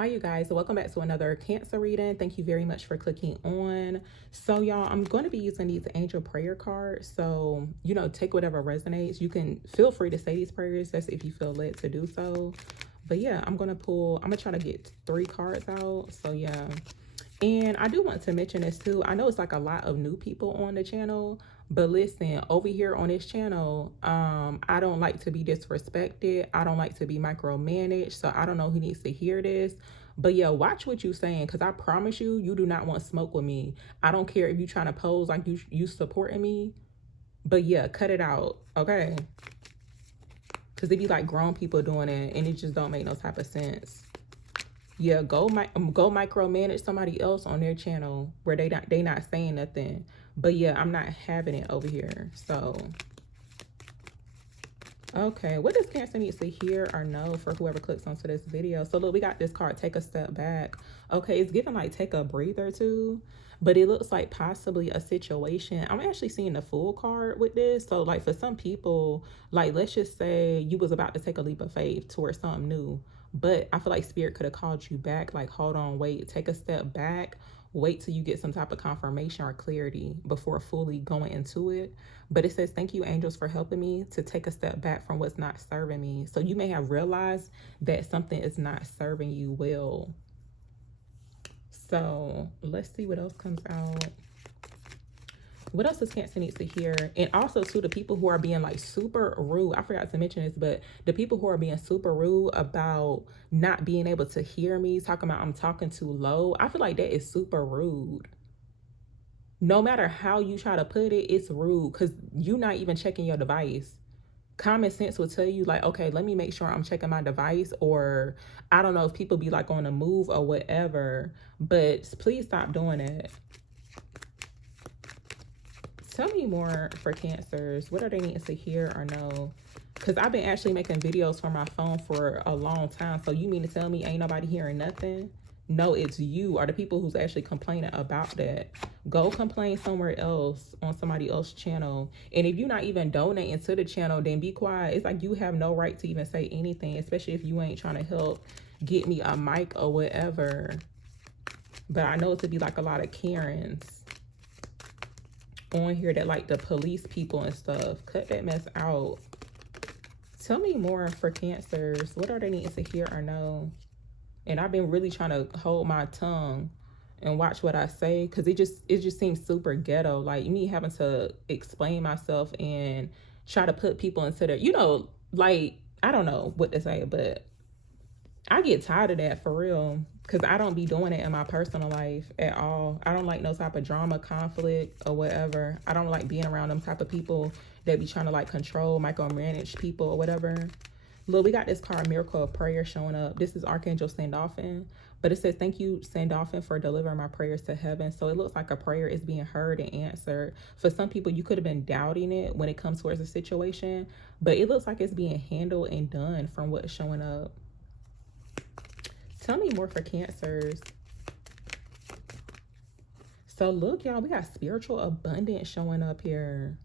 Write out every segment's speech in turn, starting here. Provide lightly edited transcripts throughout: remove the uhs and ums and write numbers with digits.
Hi you guys, welcome back to another Cancer reading. Thank you very much for clicking on. So y'all, I'm going to be using these angel prayer cards. So, take whatever resonates. You can feel free to say these prayers. That's if you feel led to do so. But yeah, I'm going to try to get 3 cards out. So yeah. And I do want to mention this too. I know it's like a lot of new people on the channel, but listen, over here on this channel, I don't like to be disrespected. I don't like to be micromanaged. So I don't know who needs to hear this. But yeah, watch what you're saying, because I promise you, you do not want smoke with me. I don't care if you're trying to pose like you supporting me. But yeah, cut it out, okay? Because it be like grown people doing it, and it just don't make no type of sense. Yeah, go micromanage somebody else on their channel where they not saying nothing. But yeah, I'm not having it over here. So okay, what does Cancer needs to hear or know for whoever clicks onto this video? So look, we got this card, take a step back. Okay, it's giving like take a breather too, but it looks like possibly a situation. I'm actually seeing the Fool card with this. So like for some people, like let's just say you was about to take a leap of faith towards something new, but I feel like Spirit could have called you back, like hold on, wait, take a step back, wait till you get some type of confirmation or clarity before fully going into it. But it says, thank you, angels, for helping me to take a step back from what's not serving me. So you may have realized that something is not serving you well. So let's see what else comes out. What else does Cancer needs to hear? And also to the people who are being like super rude. I forgot to mention this, but the people who are being super rude about not being able to hear me, talking about I'm talking too low. I feel like that is super rude. No matter how you try to put it, it's rude because you're not even checking your device. Common sense will tell you like, okay, let me make sure I'm checking my device, or I don't know if people be like on the move or whatever, but please stop doing it. Tell me more for Cancers. What are they needing to hear or know? Because I've been actually making videos from my phone for a long time. So you mean to tell me ain't nobody hearing nothing? No, it's you or the people who's actually complaining about that. Go complain somewhere else on somebody else's channel. And if you're not even donating to the channel, then be quiet. It's like you have no right to even say anything, especially if you ain't trying to help get me a mic or whatever. But I know it could be like a lot of Karens on here that like the police people and stuff. Cut that mess out. Tell me more for Cancers. What are they needing to hear or know? And I've been really trying to hold my tongue and watch what I say, because it just seems super ghetto. Like me having to explain myself and try to put people into their, like I don't know what to say, but I get tired of that for real, because I don't be doing it in my personal life at all. I don't like no type of drama, conflict, or whatever. I don't like being around them type of people that be trying to like control, micromanage people or whatever. Look, we got this card, Miracle of Prayer, showing up. This is Archangel Sandalphon, but it says, thank you, Sandalphon, for delivering my prayers to heaven. So it looks like a prayer is being heard and answered. For some people, you could have been doubting it when it comes towards a situation, but it looks like it's being handled and done from what's showing up. Tell me more for Cancers. So look, y'all, we got spiritual abundance showing up here.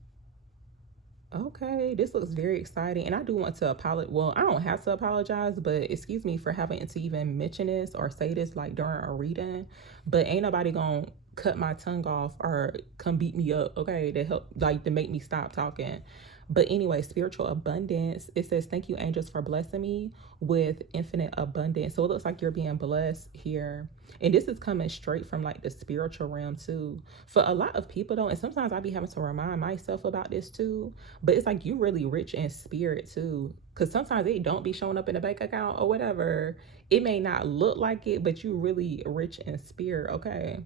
Okay, this looks very exciting. And I do want to apologize. Well, I don't have to apologize, but excuse me for having to even mention this or say this like during a reading. But ain't nobody gonna cut my tongue off or come beat me up, okay, to help, like to make me stop talking. But anyway, spiritual abundance. It says, thank you, angels, for blessing me with infinite abundance. So it looks like you're being blessed here. And this is coming straight from like the spiritual realm too. For a lot of people though, and sometimes I be having to remind myself about this too, but it's like you really rich in spirit too. Because sometimes they don't be showing up in a bank account or whatever. It may not look like it, but you really rich in spirit, okay?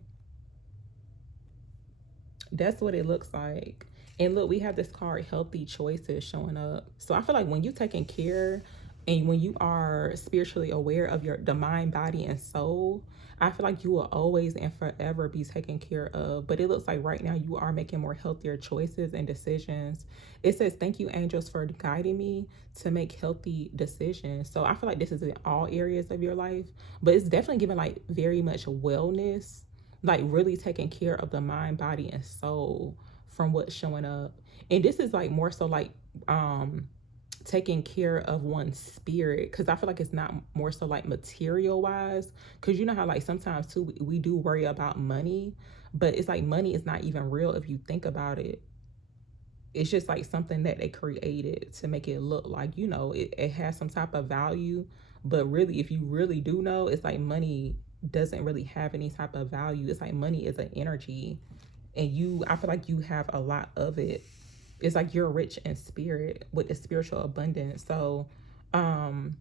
That's what it looks like. And look, we have this card, Healthy Choices, showing up. So I feel like when you're taking care and when you are spiritually aware of the mind, body, and soul, I feel like you will always and forever be taken care of. But it looks like right now you are making more healthier choices and decisions. It says, thank you, angels, for guiding me to make healthy decisions. So I feel like this is in all areas of your life, but it's definitely giving like very much wellness, like really taking care of the mind, body, and soul from what's showing up. And this is like more so like taking care of one's spirit, because I feel like it's not more so like material wise, because you know how like sometimes too we do worry about money, but it's like money is not even real if you think about it. It's just like something that they created to make it look like, you know, it has some type of value. But really, if you really do know, it's like money doesn't really have any type of value. It's like money is an energy, and I feel like you have a lot of it. It's like you're rich in spirit with the spiritual abundance. So um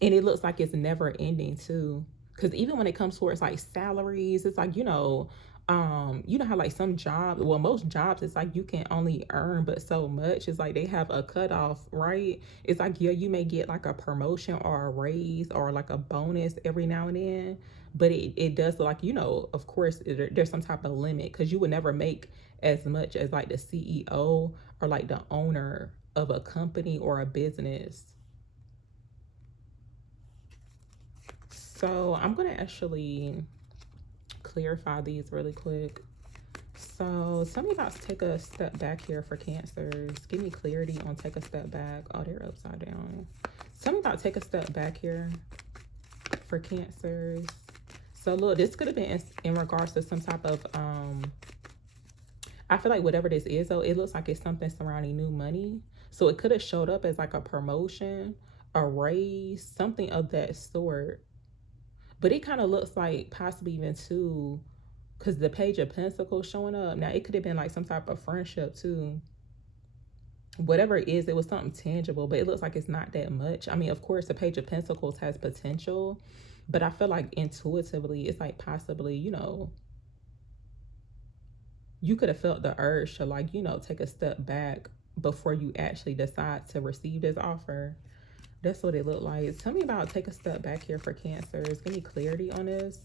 and it looks like it's never ending too, because even when it comes towards like salaries, it's like, you know how like some jobs, well, most jobs, it's like you can only earn but so much. It's like they have a cutoff, right? It's like, yeah, you may get like a promotion or a raise or like a bonus every now and then, but it does look like, of course there's some type of limit, because you would never make as much as like the CEO or like the owner of a company or a business. So I'm gonna actually clarify these really quick. So tell me about take a step back here for cancers. Give me clarity on take a step back. Oh, they're upside down. Tell me about take a step back here for cancers. So look, this could have been in regards to some type of I feel like whatever this is though, it looks like it's something surrounding new money. So it could have showed up as like a promotion, a raise, something of that sort. But it kind of looks like possibly even too, because the Page of Pentacles showing up. Now, it could have been like some type of friendship too. Whatever it is, it was something tangible, but it looks like it's not that much. I mean, of course, the Page of Pentacles has potential, but I feel like intuitively, it's like possibly, you could have felt the urge to like, take a step back before you actually decide to receive this offer. That's what it looked like. Tell me about take a step back here for cancers. Give me clarity on this.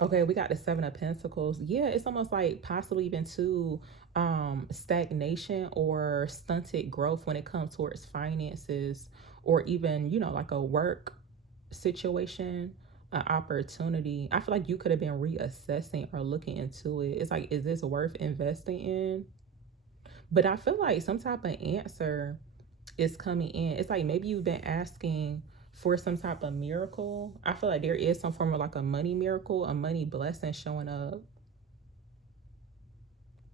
Okay, we got the Seven of Pentacles. Yeah, it's almost like possibly even to stagnation or stunted growth when it comes towards finances, or even, like a work situation, an opportunity. I feel like you could have been reassessing or looking into it. It's like, is this worth investing in? But I feel like some type of answer is coming in. It's like maybe you've been asking for some type of miracle. I feel like there is some form of like a money miracle, a money blessing showing up.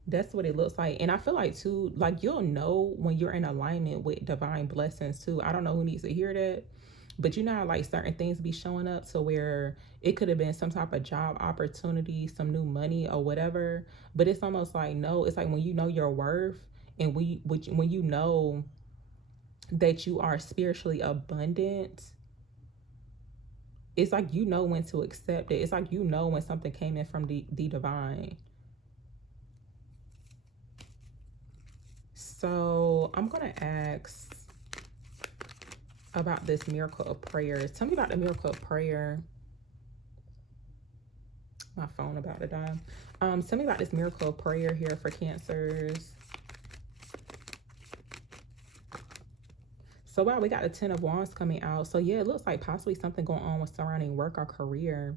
That's what it looks like. And I feel like too, like you'll know when you're in alignment with divine blessings too. I don't know who needs to hear that, but you know how like certain things be showing up to where it could have been some type of job opportunity, some new money or whatever. But it's almost like, no, it's like when you know your worth, and when you know that you are spiritually abundant, it's like you know when to accept it. It's like you know when something came in from the divine. So I'm gonna ask about this miracle of prayer. Tell me about the miracle of prayer. My phone about to die. Tell me about this miracle of prayer here for cancers. So wow, we got the Ten of Wands coming out. So yeah, it looks like possibly something going on with surrounding work or career.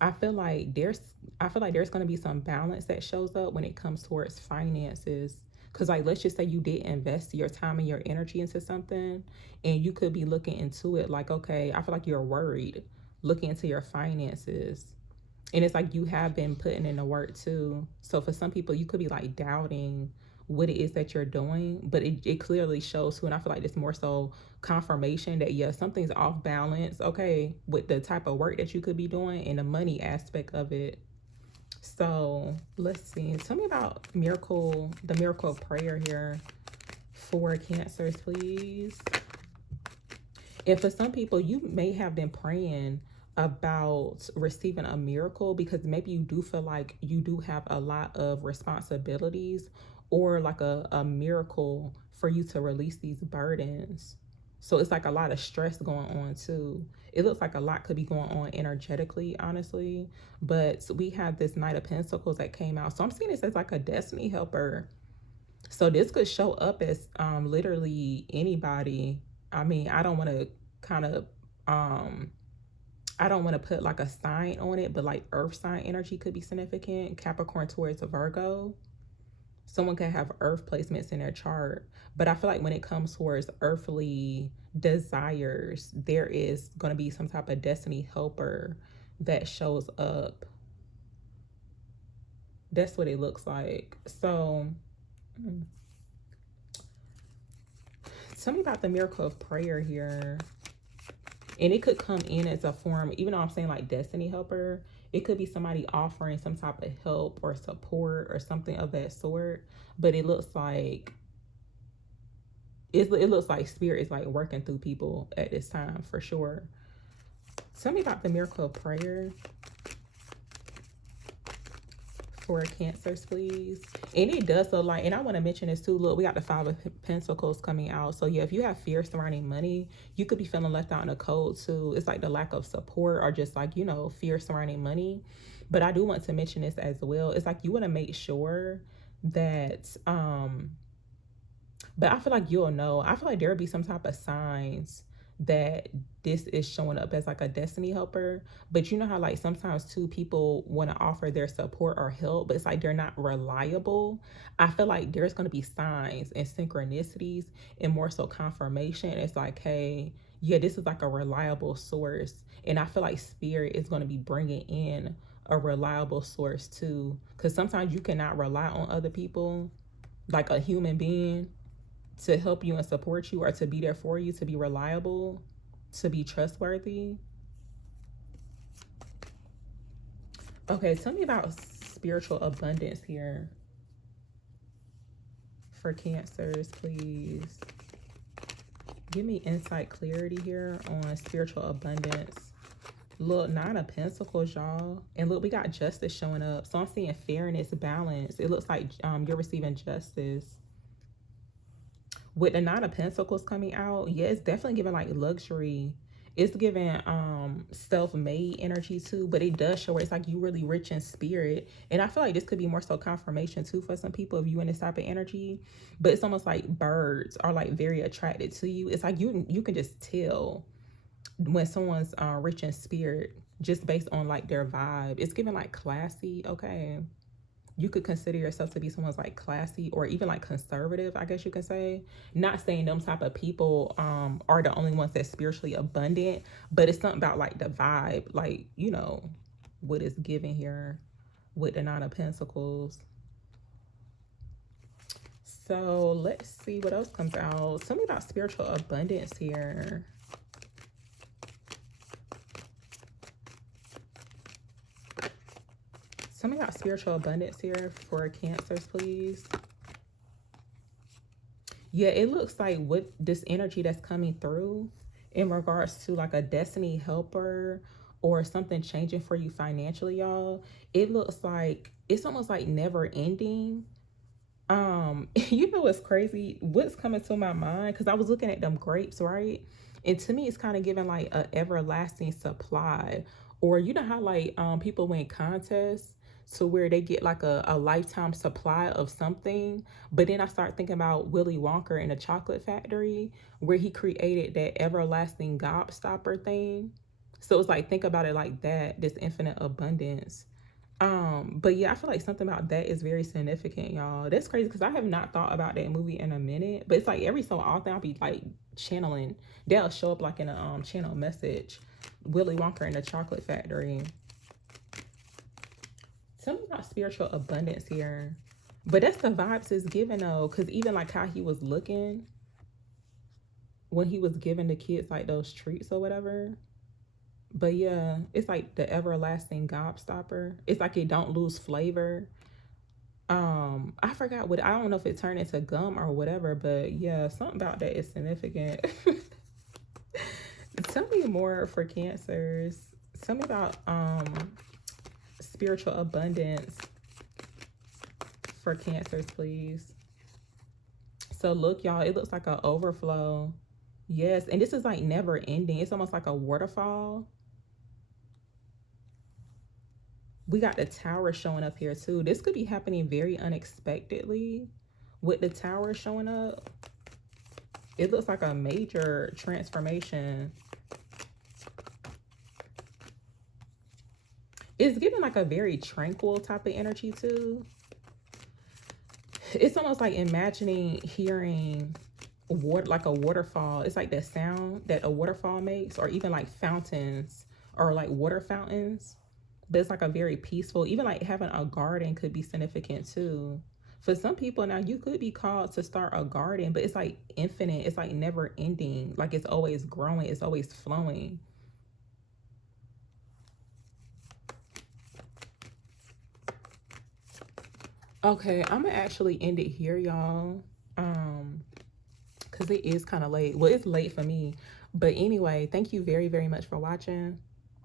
I feel like there's going to be some balance that shows up when it comes towards finances. Because like, let's just say you did invest your time and your energy into something, and you could be looking into it like, okay, I feel like you're worried looking into your finances. And it's like you have been putting in the work too. So for some people, you could be like doubting what it is that you're doing, but it clearly shows too. And I feel like it's more so confirmation that, yeah, something's off balance, okay, with the type of work that you could be doing and the money aspect of it. So let's see. Tell me about the miracle of prayer here for cancers, please. And for some people, you may have been praying about receiving a miracle because maybe you do feel like you do have a lot of responsibilities, or like a miracle for you to release these burdens. So it's like a lot of stress going on too. It looks like a lot could be going on energetically, honestly. But we have this Knight of Pentacles that came out. So I'm seeing this as like a destiny helper. So this could show up as literally anybody. I mean, I don't want to kind of I don't want to put like a sign on it, but like earth sign energy could be significant. Capricorn towards a Virgo. Someone could have earth placements in their chart. But I feel like when it comes towards earthly desires, there is going to be some type of destiny helper that shows up. That's what it looks like. So tell me about the miracle of prayer here. And it could come in as a form, even though I'm saying like destiny helper, it could be somebody offering some type of help or support or something of that sort. But it looks like it looks like spirit is like working through people at this time for sure. Tell me about the miracle of prayer for Cancers, please. And it does look like, and I want to mention this too, look, we got the Five of Pentacles coming out. So yeah, if you have fear surrounding money, you could be feeling left out in the cold too. It's like the lack of support or just like, you know, fear surrounding money. But I do want to mention this as well. It's like you want to make sure that but I feel like you'll know. I feel like there'll be some type of signs that this is showing up as like a destiny helper. But you know how like sometimes two people want to offer their support or help, but it's like they're not reliable. I feel like there's going to be signs and synchronicities and more so confirmation. It's like, hey, yeah, this is like a reliable source. And I feel like spirit is going to be bringing in a reliable source too. Because sometimes you cannot rely on other people, like a human being, to help you and support you or to be there for you, to be reliable, to be trustworthy. Okay, tell me about spiritual abundance here for Cancers, please. Give me insight, clarity here on spiritual abundance. Look, Nine of Pentacles, y'all. And look, we got justice showing up. So I'm seeing fairness, balance. It looks like you're receiving justice. With the Nine of Pentacles coming out, yeah, it's definitely giving like luxury. It's giving self-made energy too, but it does show where it's like you really rich in spirit. And I feel like this could be more so confirmation too for some people if you in this type of energy. But it's almost like birds are like very attracted to you. It's like you can just tell when someone's rich in spirit just based on like their vibe. It's giving like classy, okay. You could consider yourself to be someone's like classy or even like conservative, I guess you could say. Not saying them type of people are the only ones that's spiritually abundant, but it's something about like the vibe, like, you know, what is given here with the Nine of Pentacles. So let's see what else comes out. Tell me about spiritual abundance here. Tell me about spiritual abundance here for Cancers, please. Yeah, it looks like with this energy that's coming through in regards to like a destiny helper or something changing for you financially, y'all. It looks like it's almost like never ending. You know what's crazy? What's coming to my mind? Because I was looking at them grapes, right? And to me, it's kind of giving like an everlasting supply. Or you know how like people win contests to where they get like a lifetime supply of something. But then I start thinking about Willy Wonka in the Chocolate Factory, where he created that everlasting gobstopper thing. So it's like, think about it like that, this infinite abundance. But yeah, I feel like something about that is very significant, y'all. That's crazy because I have not thought about that movie in a minute. But it's like every so often I'll be like channeling. They'll show up like in a channel message. Willy Wonka in the Chocolate Factory. Tell me about spiritual abundance here. But that's the vibes it's giving though. Because even like how he was looking when he was giving the kids like those treats or whatever. But yeah, it's like the everlasting gobstopper. It's like it don't lose flavor. I forgot what, I don't know if it turned into gum or whatever, but yeah, something about that is significant. Tell me more for Cancers. Tell me about spiritual abundance for Cancers, please. So look, y'all, it looks like an overflow. Yes, and this is like never ending. It's almost like a waterfall. We got the Tower showing up here too. This could be happening very unexpectedly with the Tower showing up. It looks like a major transformation. It's giving like a very tranquil type of energy too. It's almost like imagining hearing water, like a waterfall. It's like that sound that a waterfall makes, or even like fountains or like water fountains. But it's like a very peaceful, even like having a garden could be significant too. For some people now, you could be called to start a garden, but it's like infinite. It's like never ending. Like it's always growing. It's always flowing. Okay, I'm gonna actually end it here, y'all. Because it is kind of late. Well, it's late for me. But anyway, thank you very, very much for watching.